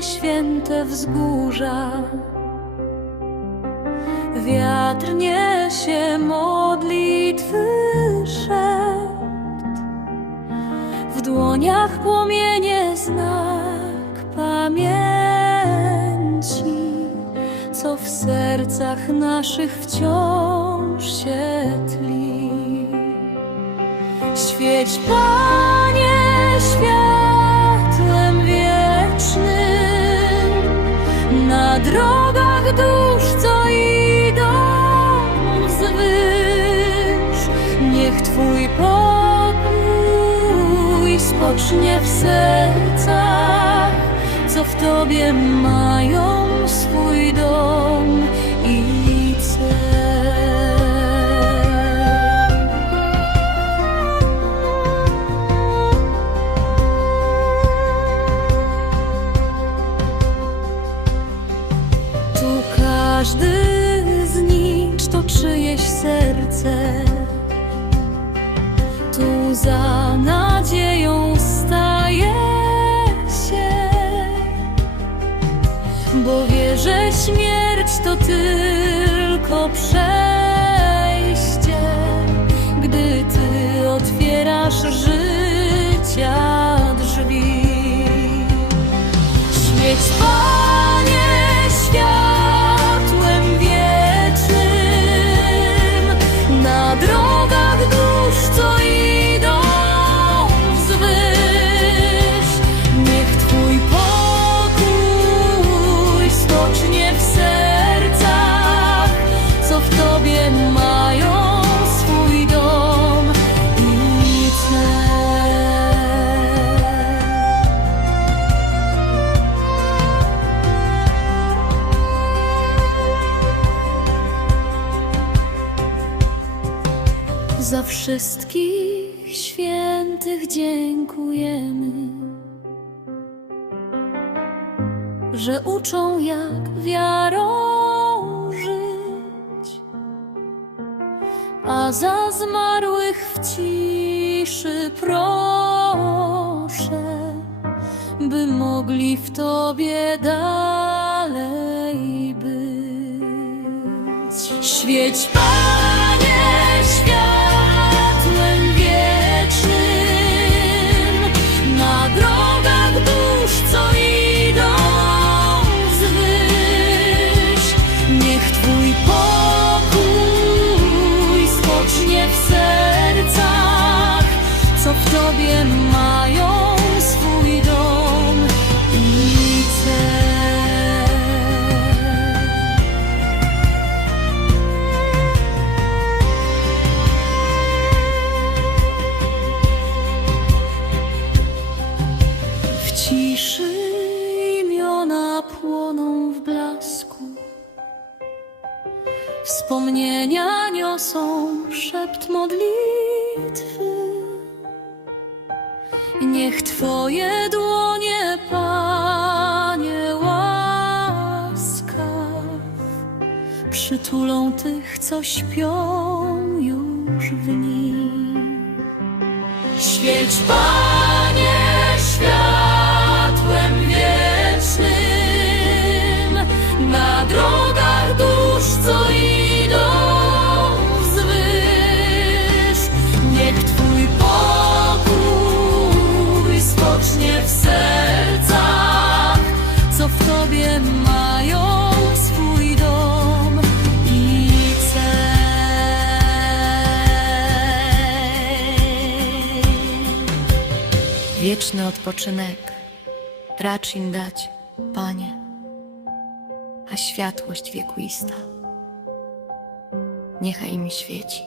Święte wzgórza. Wiatr niesie modlitwy szept. W dłoniach płomienie znak pamięci, co w sercach naszych wciąż się tli. Świeć, Panie, światłem drogach dusz, co idą wzwyż. Niech Twój pokój spocznie w sercach, co w Tobie mają za nadzieją staje się, bo wie, że śmierć to tylko przejście, gdy ty otwierasz życia drzwi. Świeć, Za wszystkich świętych dziękujemy, że uczą jak wiarą żyć, a za zmarłych w ciszy proszę, by mogli w Tobie dalej być. Świeć, Panie, Wspomnienia niosą szept modlitwy. Niech Twoje dłonie, Panie, łaskaw przytulą tych, co śpią już w nich. Świeć, Panie, Wieczny odpoczynek racz im dać, Panie, a światłość wiekuista niechaj im świeci.